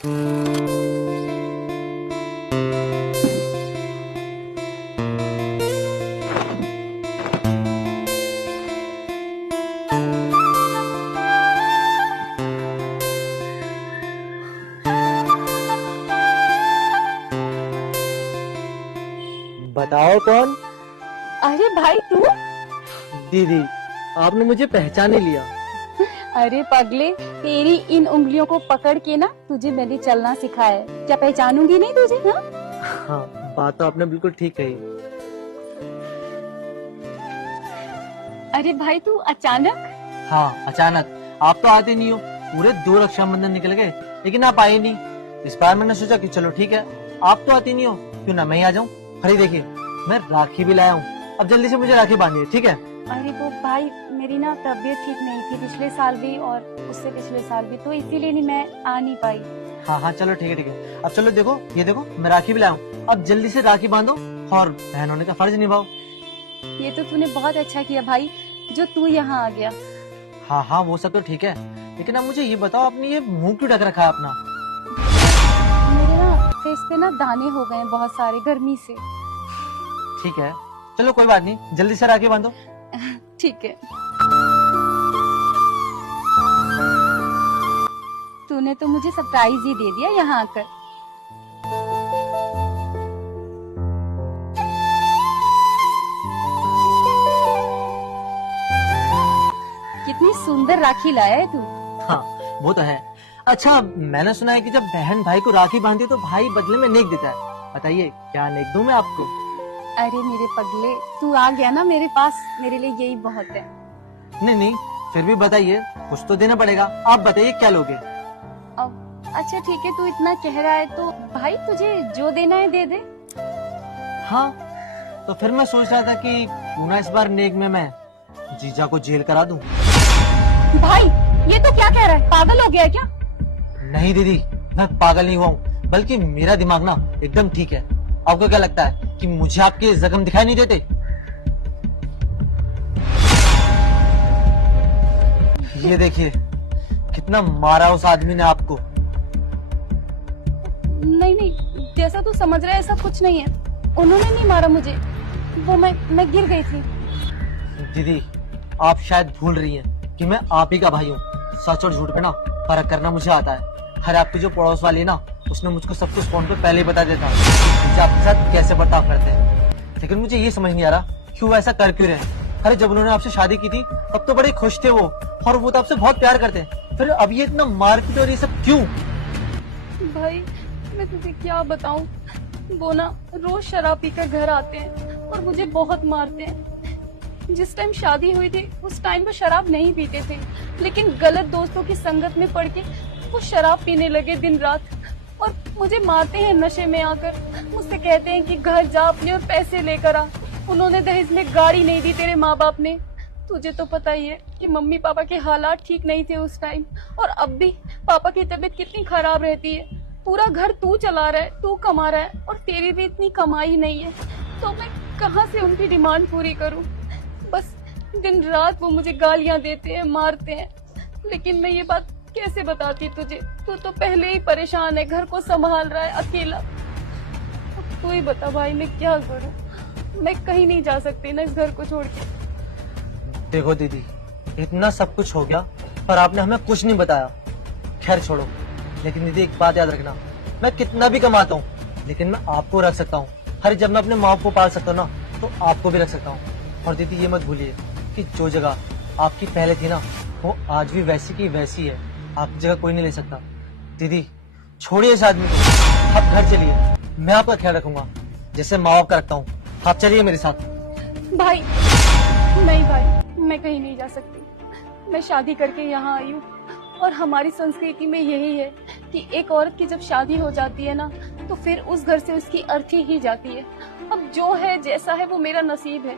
बताओ कौन? अरे भाई तू। दीदी, आपने मुझे पहचान ही लिया। अरे पगले, तेरी इन उंगलियों को पकड़ के ना तुझे मैंने चलना सिखाया है। क्या पहचानूंगी नहीं तुझे? हाँ, बात तो आपने बिल्कुल ठीक कही। अरे भाई तू अचानक? हाँ, अचानक। आप तो आते नहीं हो। पूरे 2 रक्षाबंधन निकल गए, लेकिन आप आए नहीं। इस बार मैंने सोचा कि चलो ठीक है, आप तो आती नहीं हो, क्यों ना मैं ही आ जाऊँ। अरे देखिए, मैं राखी भी लाया हूँ। अब जल्दी से मुझे राखी बांधिए, ठीक है? अरे वो भाई, मेरी ना तबीयत ठीक नहीं थी पिछले साल भी और उससे पिछले साल भी, तो इसीलिए नहीं मैं आ नहीं पाई। हाँ हाँ, चलो ठीक है ठीक है। अब चलो देखो, ये देखो मैं राखी भी लाया हूँ। अब जल्दी से राखी बांधो और बहन होने का फर्ज निभाओ। ये तो तूने बहुत अच्छा किया भाई, जो तू यहाँ आ गया। हाँ हाँ, वो सब तो ठीक है, लेकिन अब मुझे ये बताओ, आपने ये मुंह क्यों ढक रखा है अपना? मेरे ना फेस पे ना दाने हो गए हैं बहुत सारे, गर्मी से। ठीक है, चलो कोई बात नहीं, जल्दी से राखी बांधो। ठीक है। तूने तो मुझे सरप्राइज ही दे दिया यहाँ आकर। कितनी सुंदर राखी लाया है तू। हाँ, वो तो है। अच्छा, मैंने सुना है कि जब बहन भाई को राखी बांधती है तो भाई बदले में नेक देता है। बताइए, क्या नेक दूं मैं आपको? अरे मेरे पगले, तू आ गया ना मेरे पास, मेरे लिए यही बहुत है। नहीं नहीं, फिर भी बताइए, कुछ तो देना पड़ेगा। आप बताइए क्या लोगे? अब अच्छा ठीक है, तू इतना कह रहा है तो भाई तुझे जो देना है दे दे। हाँ, तो फिर मैं सोच रहा था कि क्यों ना इस बार नेक में मैं जीजा को जेल करा दूं। भाई ये तो क्या कह रहा है, पागल हो गया है क्या? नहीं दीदी, मैं पागल नहीं हुआ हूँ, बल्कि मेरा दिमाग ना एकदम ठीक है। आपको क्या लगता है कि मुझे आपके जख्म दिखाई नहीं देते? ये देखिए, कितना मारा उस आदमी ने आपको। नहीं नहीं, जैसा तू समझ रहा है ऐसा कुछ नहीं है। उन्होंने नहीं मारा मुझे, वो मैं गिर गई थी। दीदी, आप शायद भूल रही हैं कि मैं आप ही का भाई हूँ। सच और झूठ पे ना फर्क करना मुझे आता है। हर आपकी जो पड़ोस वाली है ना, उसने मुझको सब कुछ फोन पे पहले ही बता देता मुझे आपके साथ कैसे बर्ताव करते हैं। लेकिन मुझे ये समझ नहीं आ रहा कि वो ऐसा कर क्यों रहे हैं। अरे जब उन्होंने आपसे शादी की थी तब तो बड़े खुश थे वो, और वो तो आपसे बहुत प्यार करते हैं। फिर अब ये इतना मारपीट और ये सब क्यों? भाई मैं तुझे क्या बताऊं, वो ना रोज शराब पीकर घर आते हैं और मुझे बहुत मारते हैं। जिस टाइम शादी हुई थी उस टाइम वो शराब नहीं पीते थे, लेकिन गलत दोस्तों की संगत में पड़ के वो शराब पीने लगे दिन रात, और मुझे मारते हैं नशे में आकर। मुझसे कहते हैं कि घर जा अपने और पैसे लेकर आ। उन्होंने दहेज में गाड़ी नहीं दी तेरे माँ बाप ने। तुझे तो पता ही है कि मम्मी पापा के हालात ठीक नहीं थे उस टाइम, और अब भी पापा की तबीयत कितनी खराब रहती है। पूरा घर तू चला रहा है, तू कमा रहा है, और तेरी भी इतनी कमाई नहीं है, तो मैं कहाँ से उनकी डिमांड पूरी करूँ? बस दिन रात वो मुझे गालियां देते हैं, मारते हैं, लेकिन मैं ये बात कैसे बताती तुझे? तू तो पहले ही परेशान है, घर को संभाल रहा है अकेला। अब तू ही बता भाई, मैं क्या करूं? मैं कहीं नहीं जा सकती ना इस घर को छोड़ के। देखो दीदी, इतना सब कुछ हो गया पर आपने हमें कुछ नहीं बताया। खैर छोड़ो, लेकिन दीदी एक बात याद रखना, मैं कितना भी कमाता हूँ लेकिन मैं आपको रख सकता हूँ। हर जब मैं अपने माँ को पाल सकता हूँ ना, तो आपको भी रख सकता हूँ। और दीदी ये मत भूलिए कि जो जगह आपकी पहले थी ना, वो आज भी वैसी की वैसी है। आपकी जगह कोई नहीं ले सकता। दीदी छोड़िए इस आदमी को, आप घर चलिए, मैं आपका ख्याल रखूंगा जैसे माँ बाप का रखता हूँ। आप चलिए मेरे साथ। भाई नहीं भाई, मैं कहीं नहीं जा सकती। मैं शादी करके यहाँ आई हूँ, और हमारी संस्कृति में यही है कि एक औरत की जब शादी हो जाती है ना, तो फिर उस घर से उसकी अर्थी ही जाती है। अब जो है जैसा है वो मेरा नसीब है,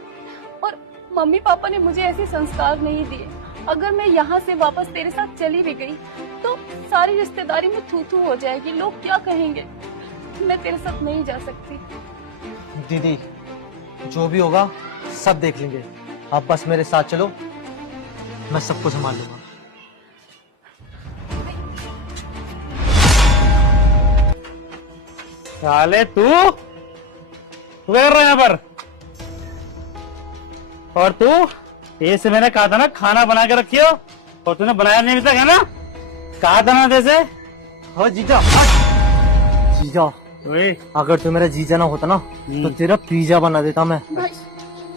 और मम्मी पापा ने मुझे ऐसे संस्कार नहीं दिए। अगर मैं यहाँ से वापस तेरे साथ चली भी गई तो सारी रिश्तेदारी में थू थू हो जाएगी, लोग क्या कहेंगे? मैं तेरे साथ नहीं जा सकती। दीदी जो भी होगा सब देख लेंगे, आप बस मेरे साथ चलो, मैं सबको संभाल लूंगा। साले तू क्या कर रहा है यहाँ पर? और तू, ये से मैंने कहा था ना खाना बना के रखियो, और तूने बनाया नहीं अभी तक, है ना? कहा था ना जैसे। हाँ जीजा। जीजा ओए, अगर तू मेरा जीजा ना होता ना तो तेरा पिज्जा बना देता मैं। भाई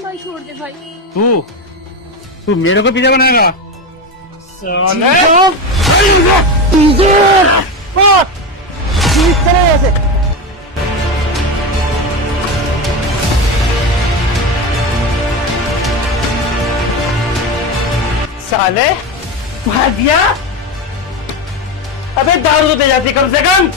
भाई छोड़ दे भाई। तू तू मेरे को पिज्जा बनाएगा? साले चले ऐसे। साले भाग गया। अबे दारू तो दे जाती कम से कम।